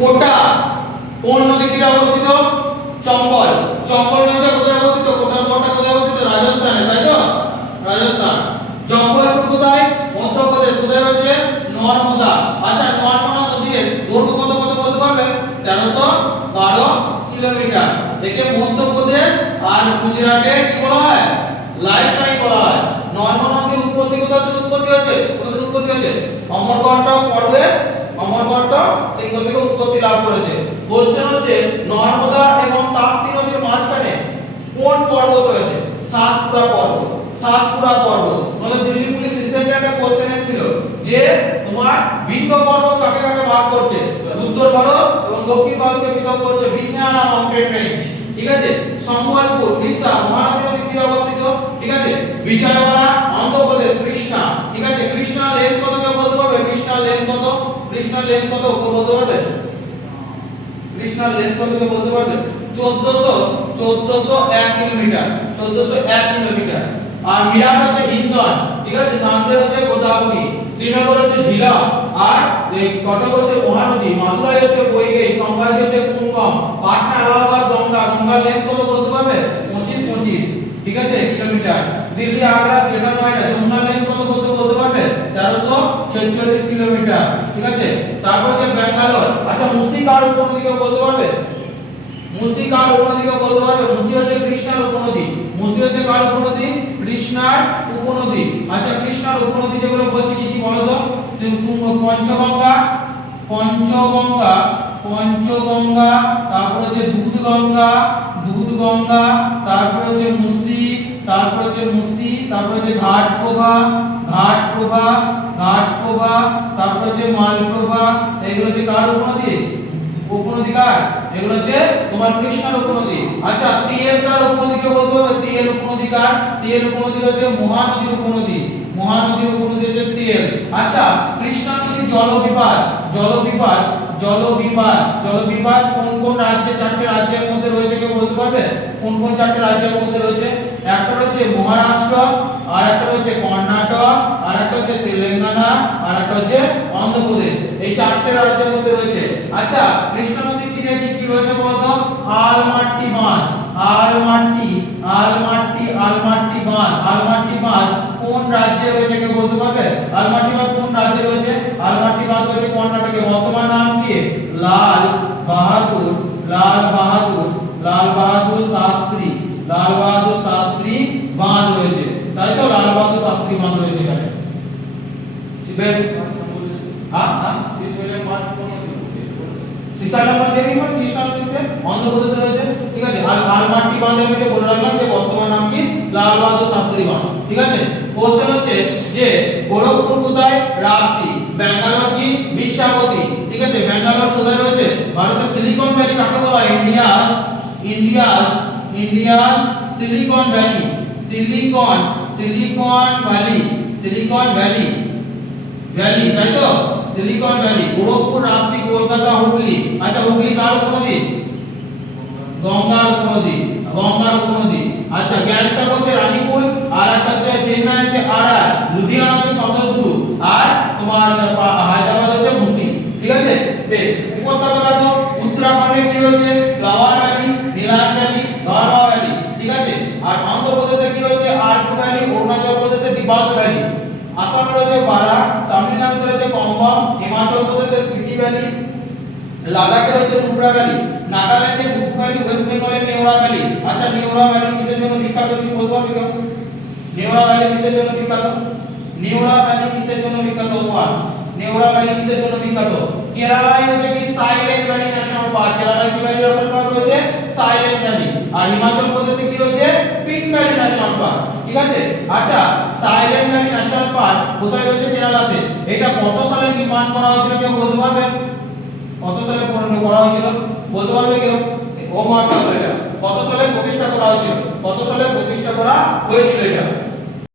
কোটা কোন নদীর তীরে অবস্থিত? চম্বল। চম্বল নদীটা কোথায় অবস্থিত? কোটা শহরটা কোথায় অবস্থিত? রাজস্থানে, তাই তো? রাজস্থান। জব্বলপুর কোথায়? মধ্যপ্রদেশ। কোথায় রয়েছে? নর্মদা। আচ্ছা নর্মদা নদীর দৈর্ঘ্য কত কত বলতে পারবে? তেরোশো বারো কিলোমিটার। একে মধ্যপ্রদেশ আর গুজরাটে কি বলা হয়? লাইফ লাইন বলা হয়। নর্মদা নদীর উৎপত্তি কোথা থেকে উৎপত্তি হয়েছে কোথা থেকে উৎপত্তি হয়েছে অমরকণ্টক পর্বে অমরকণ্টক সিংহ থেকে উৎপত্তি লাভ করেছে। কোশ্চেন হচ্ছে, নর্মদা এবং তাপ্তি নদীর মাঝখানে কোন পর্বত রয়েছে? সাতপুরা পর্বত। সাতপুরা পর্বত। মানে দিল্লি পুলিশ রিসেন্টলি একটা কোশ্চেন এসেছিল যে, তোমার বিন্ধ্য পর্বত কাকে কাকে ভাগ করছে? উত্তর ভারত এবং দক্ষিণ ভারতকে পৃথক করছে বিন্ধ্যানা মাউন্টেন রেঞ্জ ঠিক আছে? সম্বলপুর, উড়িষ্যা মহানদী নদীর তীরে অবস্থিত। ঠিক আছে? বিজয়ওয়াড়া অন্ধ্রপ্রদেশ কৃষ্ণা ঠিক আছে কৃষ্ণা লেন কত কেউ বলতে পারবে কৃষ্ণা লেন কত কৃষ্ণা লেন কত? বলতে পারবে? কৃষ্ণার লেন্থ কত বলতে পারবে? 1400 1401 কিলোমিটার 1401 কিলোমিটার। আর মিরাট হচ্ছে হিন্দন ঠিক আছে? নামদের হচ্ছে গোদাবরী, শ্রীনগর হচ্ছে ঝিলা, আর এই কটক হচ্ছে মহানদী, মাদুরাই হচ্ছে বৈগৈ সংভাজি হচ্ছে কুমকম পাটনা, এলাহাবাদ, গঙ্গা। গঙ্গার লেন্থ কত বলতে পারবে? 25 25 ঠিক আছে? Kilometre. Delhi, Agra, greater Noida Yamuna length কত বলতে বলতে পারবে? 1346 কিলোমিটার, ঠিক আছে? তারপর হচ্ছে ব্যাঙ্গালোর আচ্ছা মুসিকার উপনদী কেউ বলতে পারবে? মুসিকার উপনদী কেউ বলতে পারবে? মুসি হচ্ছে কৃষ্ণার উপনদী মুসি হচ্ছে কার উপনদী কৃষ্ণার উপনদী আচ্ছা কৃষ্ণার উপনদী যেগুলো বলছি, কি কি বলো তো? যে তুম- পঞ্চগঙ্গা পঞ্চগঙ্গা পঞ্চগঙ্গা, তারপর হচ্ছে দুধগঙ্গা দুধগঙ্গা, তারপর হচ্ছে মুসি তারপর হচ্ছে মুসি, তারপর হচ্ছে ঘাটপ্রভা ঘাটপ্রভা ঘাটপ্রভা তারপর হচ্ছে মালপ্রভা এগুলো হচ্ছে কার উপনদী? উপনদী কার এগুলো হচ্ছে তোমার কৃষ্ণার উপনদী। আচ্ছা তিয়ের কার উপনদী কে বলতে হবে? তিয়ের উপনদী কার? তিয়ের উপনদী হচ্ছে মহানদীর উপনদী। মহানদীর উপনদী হচ্ছে তিয়ের। আচ্ছা কৃষ্ণা নদীর জলবিবাদ জলবিবাদ জলবিবাদ। জলবিবাদ কোন কোন রাজ্যে, চারটি রাজ্যের মধ্যে রয়েছে কেউ বলতে পারবে? কোন কোন চারটি রাজ্যের মধ্যে রয়েছে? একটা রয়েছে মহারাষ্ট্র আর একটা রয়েছে কর্ণাটক আর একটা হচ্ছে তেলেঙ্গানা আর একটা হচ্ছে অন্ধ্রপ্রদেশ। এই চারটে রাজ্যের মধ্যে রয়েছে। আচ্ছা কৃষ্ণ নদীর তীরে কি কি রয়েছে বলতো? আলমাটি বাঁধ। আলমাটি আলমাটি আলমাটি বাঁধ। আলমাটি বাঁধ কোন রাজ্যে রয়েছে কেউ বলতে পারবে? আলমাটি বাঁধ কোন রাজ্যে রয়েছে? আলমাটি বাঁধ রয়েছে কর্ণাটকে। বর্তমান নাম কি? লাল বাহাদুর লাল বাহাদুর লাল বাহাদুর শাস্ত্রী, লাল বাহাদুর শাস্ত্রী বাঁধ রয়েছে। তাই তো লাল বাহাদুর শাস্ত্রী বাঁধ রয়েছে এখানে। হ্যাঁ? হ্যাঁ অন্ধ্রপ্রদেশে রয়েছে। ঠিক আছে? আর আলমাটি বাঁধের মধ্যে বলে রাখলাম যে বর্তমান নাম কি? লাল বাহাদুর শাস্ত্রী বাঁধ। ঠিক আছে কোশ্চেন হচ্ছে যে গোরখপুর কোথায় রাপ্তি ব্যাঙ্গালোর কি? বিশ্বাবতী ঠিক আছে, ব্যাঙ্গালোর কোথায় রয়েছে? ভারতের সিলিকন ভ্যালি কাকে বলা India's India's India's Silicon Valley. Silicon Silicon Valley Silicon Valley. Valley, তাই তো? Silicon Valley. গোরখপুর রাপ্তি, কলকাতা, হুগলি। আচ্ছা হুগলি কার উপনদী? গঙ্গার উপনদী। গঙ্গার উপনদী। আচ্ছা গ্যাংটক হচ্ছে রানীপুর আর একটা হচ্ছে চেন্নাই হচ্ছে আড়াই লুধিয়ানা হচ্ছে সদরপুর আর তোমার পা- হায়দ্রাবাদ হচ্ছে মুসি ঠিক আছে বেশ উপত্যকা দেখো উত্তরাখণ্ডে কি ফ্লাওয়ার ভ্যালি নীলায়ন ভ্যালি ধরমা ভ্যালি, ঠিক আছে? আর অন্ধ্রপ্রদেশে কি রয়েছে? আরকু ভ্যালি, অরুণাচল প্রদেশে দিবাঙ্গ ভ্যালি। আসাম রয়েছে বারা তামিলনাড়ুতে রয়েছে কম্বম হিমাচল প্রদেশে স্পিতি ভ্যালি, লাদাখে রয়েছে টুকরা ভ্যালি, নাগাল্যান্ডে জুকু ভ্যালি, ওয়েস্ট বেঙ্গলে নেওরা ভ্যালি। আচ্ছা নেওরা ভ্যালি কিসের জন্য বিখ্যাত? বলতে পারবে কেউ? নেওরা ভ্যালি কিসের জন্য বিখ্যাত? নেওরা ভ্যালি কিসের জন্য বিখ্যাত? ওয়ান নেওরা ভ্যালি কিসের জন্য বিখ্যাত? কেরালায় হচ্ছে কি সাইলেন্ট ভ্যালি ন্যাশনাল পার্ক কেরালায় কি ভ্যালি ন্যাশনাল পার্ক রয়েছে সাইলেন্ট ভ্যালি আর হিমাচল প্রদেশে কি হচ্ছে? পিঙ্ক ভ্যালি ন্যাশনাল পার্ক ঠিক আছে? আচ্ছা সাইলেন্ট ভ্যালি ন্যাশনাল পার্ক কোথায় রয়েছে কেরালাতে? এটা কত সালে নির্মাণ করা হয়েছিল কেউ বলতে পারবে কত সালে করা হয়েছিল? বলতে পারবে কেউ? ও মার্ক এটা। কত সালে প্রতিষ্ঠা করা হয়েছিল? কত সালে প্রতিষ্ঠা করা হয়েছিল এটা?